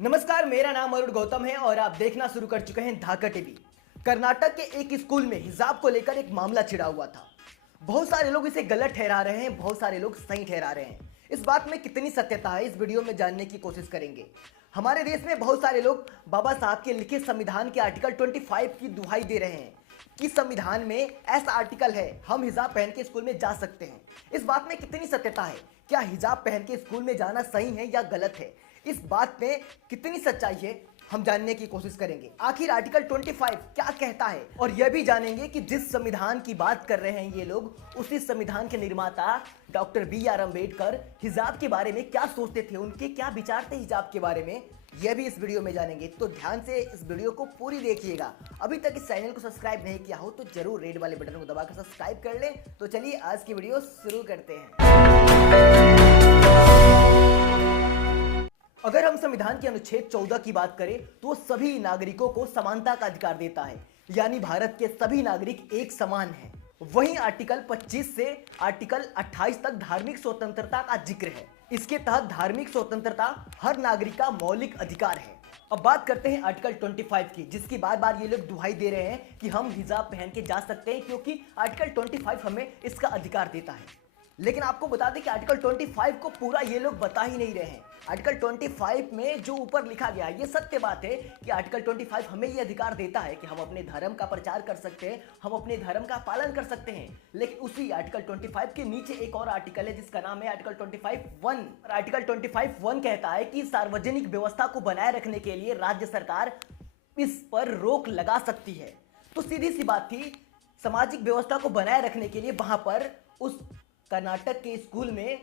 नमस्कार, मेरा नाम अरुण गौतम है और आप देखना शुरू कर चुके हैं धाका टीवी। कर्नाटक के एक स्कूल में हिजाब को लेकर एक मामला छिड़ा हुआ था। बहुत सारे लोग इसे गलत ठहरा रहे हैं, बहुत सारे लोग सही ठहरा रहे हैं। इस बात में कितनी सत्यता है, इस वीडियो में जानने की कोशिश करेंगे। हमारे देश में बहुत सारे लोग बाबा साहब के लिखे संविधान के आर्टिकल 25 की दुहाई दे रहे हैं कि संविधान में ऐसा आर्टिकल है, हम हिजाब पहन के स्कूल में जा सकते हैं। इस बात में कितनी सत्यता है, क्या हिजाब पहन के स्कूल में जाना सही है या गलत है, इस बात में कितनी सच्चाई है, हम जानने की कोशिश करेंगे। आखिर आर्टिकल 25 क्या कहता है और यह भी जानेंगे कि जिस संविधान की बात कर रहे हैं ये लोग, उसी संविधान के निर्माता डॉक्टर बी.आर. अम्बेडकर हिजाब के बारे में क्या सोचते थे, उनके क्या विचार थे हिजाब के बारे में, यह भी इस वीडियो में जानेंगे। तो ध्यान से इस वीडियो को पूरी देखिएगा। अभी तक इस चैनल को सब्सक्राइब नहीं किया हो तो जरूर रेड वाले बटन को दबाकर सब्सक्राइब कर लें। तो चलिए आज की वीडियो शुरू करते हैं। अगर हम संविधान के अनुच्छेद 14 की बात करें तो सभी नागरिकों को समानता का अधिकार देता है, यानी भारत के सभी नागरिक एक समान हैं। वहीं आर्टिकल 25 से आर्टिकल 28 तक धार्मिक स्वतंत्रता का जिक्र है। इसके तहत धार्मिक स्वतंत्रता हर नागरिक का मौलिक अधिकार है। अब बात करते हैं आर्टिकल 25 की, जिसकी बार बार ये लोग दुहाई दे रहे हैं कि हम हिजाब पहन के जा सकते हैं क्योंकि आर्टिकल 25 हमें इसका अधिकार देता है। लेकिन आपको बता दें कि आर्टिकल 25 को पूरा ये लोग बता ही नहीं रहे हैं। आर्टिकल 25 में जो ऊपर लिखा गया है, ये सत्य बात है कि आर्टिकल 25 हमें ये अधिकार देता है कि हम अपने धर्म का प्रचार कर सकते हैं, हम अपने धर्म का पालन कर सकते हैं। लेकिन उसी आर्टिकल 25 के नीचे एक और आर्टिकल है जिसका नाम है आर्टिकल 25(1). आर्टिकल 25(1) कहता है कि सार्वजनिक व्यवस्था को बनाए रखने के लिए राज्य सरकार इस पर रोक लगा सकती है। तो सीधी सी बात थी, सामाजिक व्यवस्था को बनाए रखने के लिए वहां पर उस कर्नाटक के स्कूल में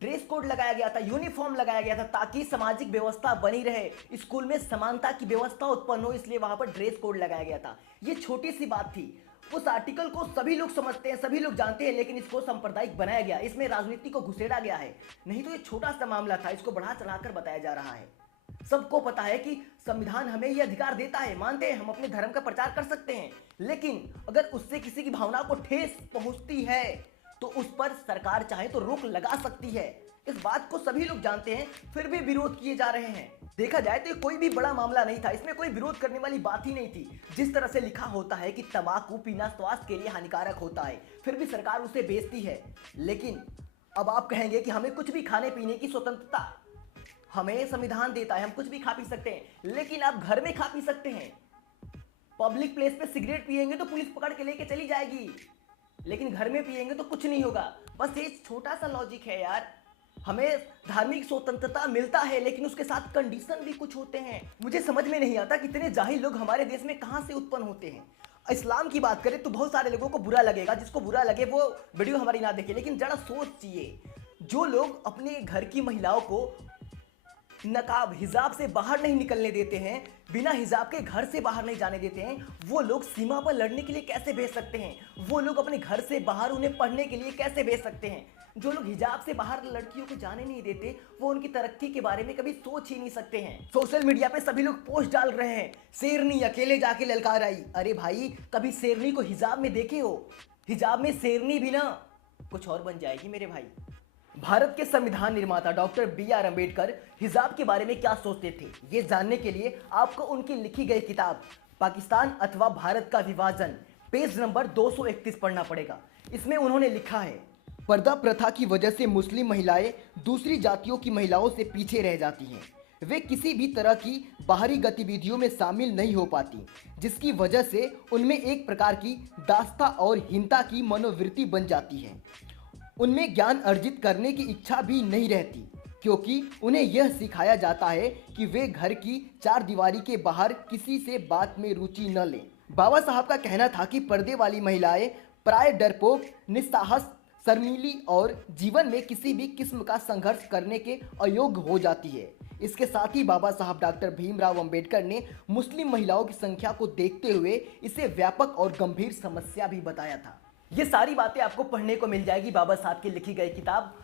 ड्रेस कोड लगाया गया था, यूनिफॉर्म लगाया गया था, ताकि सामाजिक व्यवस्था बनी रहे, स्कूल में समानता की व्यवस्था उत्पन्न हो, इसलिए वहां पर ड्रेस कोड लगाया गया था। ये छोटी सी बात थी। उस आर्टिकल को सभी लोग समझते हैं, सभी लोग जानते हैं, लेकिन इसको सांप्रदायिक बनाया गया, इसमें राजनीति को घुसेड़ा गया है। नहीं तो ये छोटा सा मामला था, इसको बढ़ा चढ़ाकर बताया जा रहा है। सबको पता है कि संविधान हमें यह अधिकार देता है, मानते हैं हम अपने धर्म का प्रचार कर सकते हैं, लेकिन अगर उससे किसी की भावना को ठेस पहुंचती है तो उस पर सरकार चाहे तो रोक लगा सकती है। इस बात को सभी लोग जानते हैं, फिर भी विरोध किए जा रहे हैं। देखा जाए तो ये कोई भी बड़ा मामला नहीं था, इसमें कोई विरोध करने वाली बात ही नहीं थी। जिस तरह से लिखा होता है कि तंबाकू पीना स्वास्थ्य के लिए हानिकारक होता है, फिर भी सरकार उसे बेचती है। लेकिन अब आप कहेंगे कि हमें कुछ भी खाने पीने की स्वतंत्रता हमें संविधान देता है, हम कुछ भी खा पी सकते हैं, लेकिन आप घर में खा पी सकते हैं। पब्लिक प्लेस पे सिगरेट पिएंगे तो पुलिस पकड़ के लेके चली जाएगी, लेकिन घर में पिएंगे तो कुछ नहीं होगा। बस ये छोटा सा लॉजिक है यार। हमें धार्मिक स्वतंत्रता मिलता है, लेकिन उसके साथ कंडीशन भी कुछ होते हैं। मुझे समझ में नहीं आता कितने जाहिल लोग हमारे देश में कहां से उत्पन्न होते हैं। इस्लाम की बात करें तो बहुत सारे लोगों को बुरा लगेगा, जिसको बुरा लगे वो वीडियो हमारी ना देखे, लेकिन जरा सोचिए, जो लोग अपने घर की महिलाओं को नकाब हिजाब से बाहर नहीं निकलने देते हैं, बिना हिजाब के घर से बाहर नहीं जाने देते हैं, वो लोग सीमा पर लड़ने के लिए कैसे भेज सकते हैं? वो लोग अपने घर से बाहर उन्हें पढ़ने के लिए कैसे भेज सकते हैं? जो लोग हिजाब से बाहर लड़कियों को जाने नहीं देते, वो उनकी तरक्की के बारे में कभी सोच ही नहीं सकते हैं। सोशल मीडिया पे सभी लोग पोस्ट डाल रहे हैं, शेरनी अकेले जाके ललकार आई। अरे भाई, कभी शेरनी को हिजाब में देखे हो? हिजाब में शेरनी भी ना कुछ और बन जाएगी मेरे भाई। भारत के संविधान निर्माता डॉक्टर बी.आर. अम्बेडकर हिजाब के बारे में क्या सोचते थे, ये जानने के लिए आपको उनकी लिखी गई किताब पाकिस्तान अथवा भारत का विभाजन पेज नंबर 231 पढ़ना पड़ेगा। इसमें उन्होंने लिखा है, पर्दा प्रथा की वजह से मुस्लिम महिलाएं दूसरी जातियों की महिलाओं से पीछे रह जाती हैं। वे किसी भी तरह की बाहरी गतिविधियों में शामिल नहीं हो पाती, जिसकी वजह से उनमें एक प्रकार की दास्ता और हीनता की मनोवृत्ति बन जाती है। उनमें ज्ञान अर्जित करने की इच्छा भी नहीं रहती, क्योंकि उन्हें यह सिखाया जाता है कि वे घर की चार दीवारी के बाहर किसी से बात में रुचि न लें। बाबा साहब का कहना था कि पर्दे वाली महिलाएं प्राय डरपोक, निस्साहस, शर्मीली और जीवन में किसी भी किस्म का संघर्ष करने के अयोग्य हो जाती है। इसके साथ ही बाबा साहब डॉक्टर भीमराव अंबेडकर ने मुस्लिम महिलाओं की संख्या को देखते हुए इसे व्यापक और गंभीर समस्या भी बताया था। ये सारी बातें आपको पढ़ने को मिल जाएगी बाबा साहब की लिखी गई किताब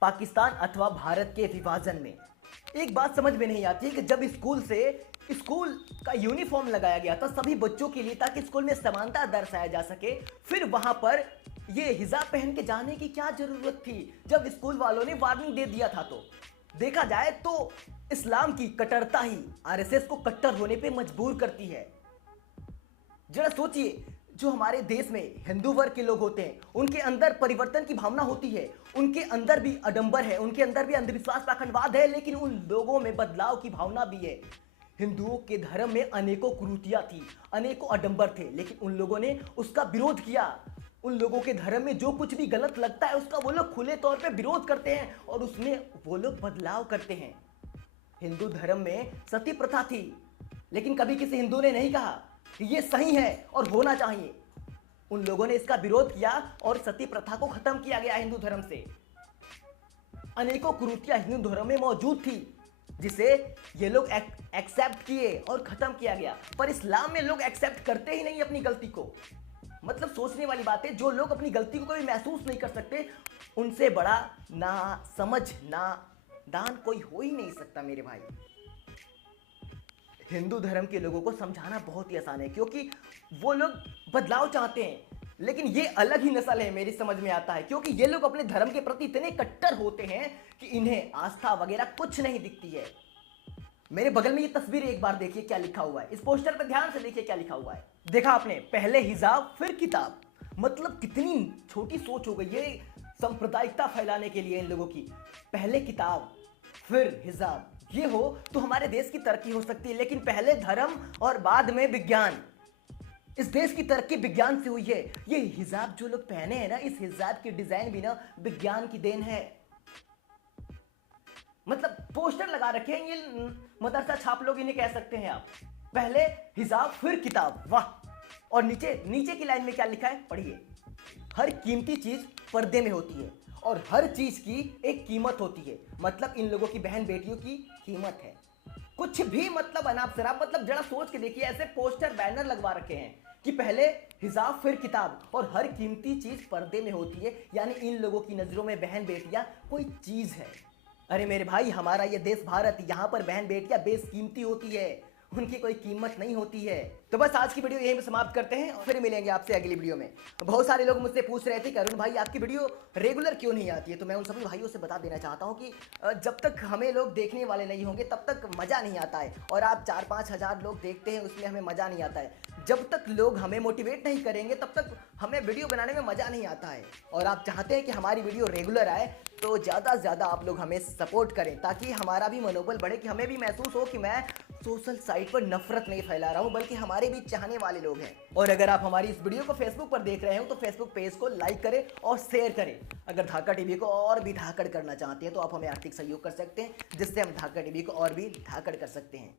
पाकिस्तान अथवा भारत के विभाजन में। एक बात समझ में नहीं आती है कि जब स्कूल का यूनिफॉर्म लगाया गया था सभी बच्चों के लिए, ताकि स्कूल में समानता दर्शाया जा सके, फिर वहां पर ये हिजाब पहन के जाने की क्या जरूरत थी? जब स्कूल वालों ने वार्निंग दे दिया था तो देखा जाए तो इस्लाम की कट्टरता ही आरएसएस को कट्टर होने पे मजबूर करती है। जरा सोचिए, जो हमारे देश में हिंदू वर्ग के लोग होते हैं, उनके अंदर परिवर्तन की भावना होती है, उनके अंदर भी आडंबर है, उनके अंदर भी अंधविश्वास पाखंडवाद है, लेकिन उन लोगों में बदलाव की भावना भी है। हिंदुओं के धर्म में अनेकों कुरीतियां थी, अनेकों आडंबर थे, लेकिन उन लोगों ने उसका विरोध किया। उन लोगों के धर्म में जो कुछ भी गलत लगता है उसका वो लोग खुले तौर पे विरोध करते हैं और उसमें वो लोग बदलाव करते हैं। हिंदू धर्म में सती प्रथा थी, लेकिन कभी किसी हिंदू ने नहीं कहा कि ये सही है और होना चाहिए। उन लोगों ने इसका विरोध किया और सती प्रथा को खत्म किया गया हिंदू धर्म से। अनेकों कुरीतियां हिंदू धर्म में मौजूद थी, जिसे ये लोग एक्सेप्ट किए और खत्म किया गया। पर इस्लाम में लोग एक्सेप्ट करते ही नहीं अपनी गलती को। मतलब सोचने वाली बात है, जो लोग अपनी गलती को कभी महसूस नहीं कर सकते, उनसे बड़ा ना समझ ना दान कोई हो ही नहीं सकता मेरे भाई। हिंदू धर्म के लोगों को समझाना बहुत ही आसान है, क्योंकि वो लोग बदलाव चाहते हैं, लेकिन ये अलग ही नस्ल है मेरी समझ में आता है, क्योंकि ये लोग अपने धर्म के प्रति इतने कट्टर होते हैं कि इन्हें आस्था वगैरह कुछ नहीं दिखती है। मेरे बगल में ये तस्वीर एक बार देखिए क्या लिखा हुआ है, इस पोस्टर पर ध्यान से देखिए क्या लिखा हुआ है। देखा आपने, पहले हिजाब फिर किताब। मतलब कितनी छोटी सोच हो गई है सांप्रदायिकता फैलाने के लिए इन लोगों की। पहले किताब फिर हिजाब, ये हो तो हमारे देश की तरक्की हो सकती है, लेकिन पहले धर्म और बाद में विज्ञान। इस देश की तरक्की विज्ञान से हुई है। ये हिजाब जो लोग पहने हैं ना, इस हिजाब की डिजाइन भी ना विज्ञान की देन है। मतलब पोस्टर लगा रखे हैं, ये मदरसा छाप लोग इन्हें कह सकते हैं आप। पहले हिजाब फिर किताब, वाह। और नीचे नीचे की लाइन में क्या लिखा है, पढ़िए। हर कीमती चीज पर्दे में होती है और हर चीज की एक कीमत होती है। मतलब इन लोगों की बहन बेटियों की कीमत है। कुछ भी मतलब अनाप शराब, मतलब जरा सोच के देखिए, ऐसे पोस्टर बैनर लगवा रखे हैं कि पहले हिजाब फिर किताब और हर कीमती चीज पर्दे में होती है। यानी इन लोगों की नजरों में बहन बेटियां कोई चीज है। अरे मेरे भाई, हमारा ये देश भारत, यहाँ पर बहन बेटियां बेशकीमती होती है, उनकी कोई कीमत नहीं होती है। तो बस आज की वीडियो यहीं पे समाप्त करते हैं और फिर मिलेंगे आपसे अगली वीडियो में। बहुत सारे लोग मुझसे पूछ रहे थे कि अरुण भाई आपकी वीडियो रेगुलर क्यों नहीं आती है, तो मैं उन सभी भाइयों से बता देना चाहता हूं कि जब तक हमें लोग देखने वाले नहीं होंगे तब तक मज़ा नहीं आता है। और आप 4-5 हज़ार लोग देखते हैं उसमें हमें मज़ा नहीं आता है। जब तक लोग हमें मोटिवेट नहीं करेंगे तब तक हमें वीडियो बनाने में मज़ा नहीं आता है। और आप चाहते हैं कि हमारी वीडियो रेगुलर आए, तो ज़्यादा से ज़्यादा आप लोग हमें सपोर्ट करें, ताकि हमारा भी मनोबल बढ़े, कि हमें भी महसूस हो कि मैं सोशल साइट पर नफरत नहीं फैला रहा हूं, बल्कि हमारे भी चाहने वाले लोग हैं। और अगर आप हमारी इस वीडियो को फेसबुक पर देख रहे हो तो फेसबुक पेज को लाइक करें और शेयर करें। अगर धाकड़ टीवी को और भी धाकड़ करना चाहते हैं तो आप हमें आर्थिक सहयोग कर सकते हैं, जिससे हम धाकड़ टीवी को और भी धाकड़ कर सकते हैं।